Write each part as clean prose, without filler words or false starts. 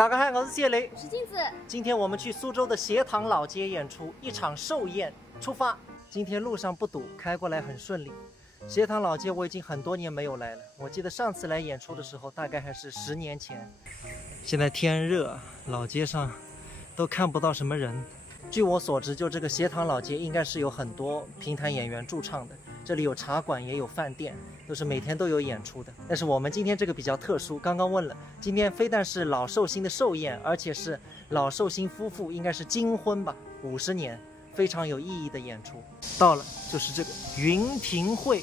大家好，我是谢雷，我是镜子。今天我们去苏州的斜塘老街演出，一场寿宴出发。今天路上不堵，开过来很顺利。斜塘老街我已经很多年没有来了，我记得上次来演出的时候，大概还是10年前。现在天热，老街上都看不到什么人。据我所知，就这个斜塘老街应该是有很多评弹演员驻唱的，这里有茶馆也有饭店，都是每天都有演出的。但是我们今天这个比较特殊，刚刚问了，今天非但是老寿星的寿宴，而且是老寿星夫妇应该是金婚吧，50年，非常有意义的演出。到了就是这个云亭会，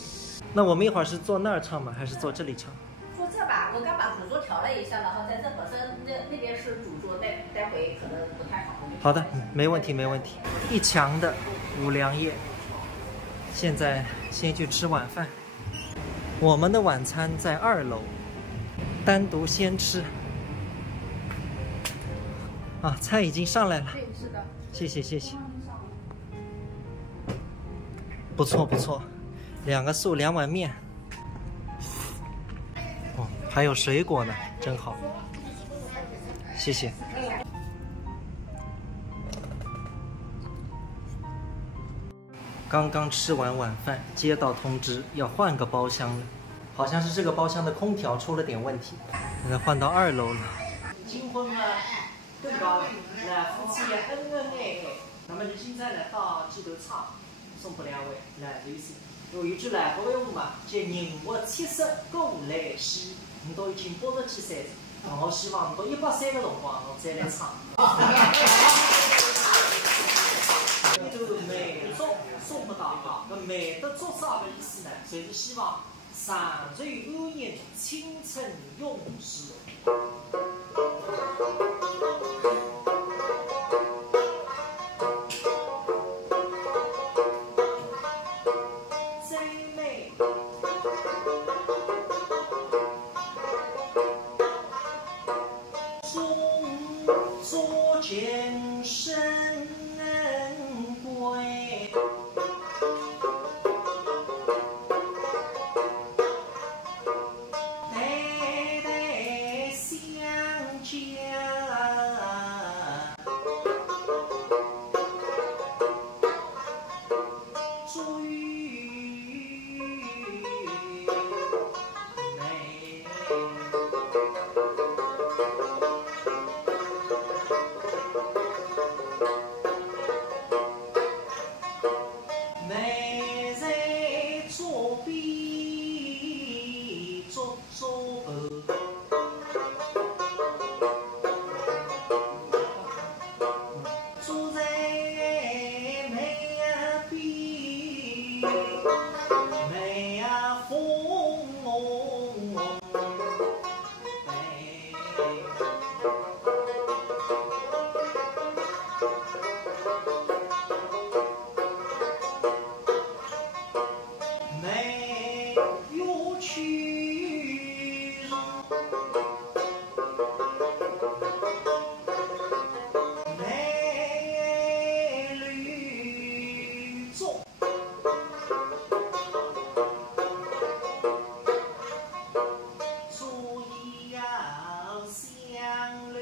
那我们一会儿是坐那儿唱吗？还是坐这里唱？坐这吧，我刚把主桌调了一下，然后在这本身那边是主桌，待会可能不太好。好的，没问题没问题。一墙的五粮液，现在先去吃晚饭。我们的晚餐在2楼，单独先吃。啊，菜已经上来了。对，是的。谢谢谢谢。不错不错，2个素2碗面。哦，还有水果呢，真好。谢谢。刚刚吃完晚饭，接到通知要换个包厢了，好像是这个包厢的空调出了点问题，现在换到2楼了。金婚呢更高，那夫妻也恩恩爱爱。那么你现在来到鸡头唱，送给2位来的意思。有一句来福的话嘛，叫人活70过无来兮。你都已经80几岁了，我希望你到100岁的辰光，我再来唱。这个美祝送不到啊，搿美的祝啥个意思呢？就是希望长岁安逸，青春永驻。最美。做前生归，代代相加，祝与美。美在左边做坐在美边，美风美。没有去美绿洲，所以要相侣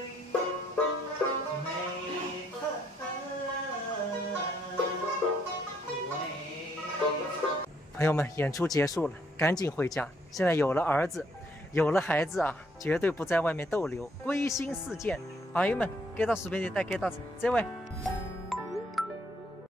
美特为。朋友们，演出结束了，赶紧回家。现在有了儿子，有了孩子啊，绝对不在外面逗留，归心似箭。朋友们，给到视频里带给到，再会。